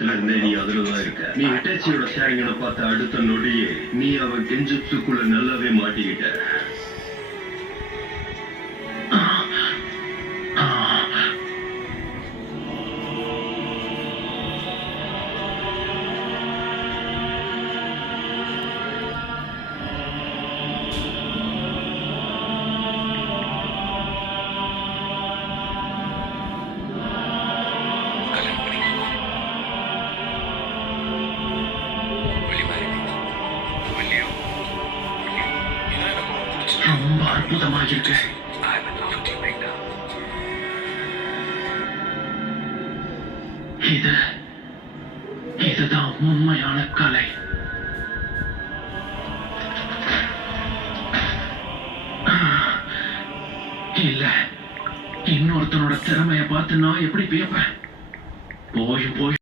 நீ அதுலதான் இருக்க. நீ ஹிட்டாச்சியோட ஷேரிங்கனை பார்த்த அடுத்த நொடியே நீ அவன் கெஞ்சுக்குள்ள நல்லாவே மாட்டிக்கிட்ட. ரொம்ப அற்புதமாக இருக்கு. இதுதான் உண்மையான கலை. இல்ல, இன்னொருத்தனோட திறமைய பார்த்து நான் எப்படி வியப்பேன்? போய்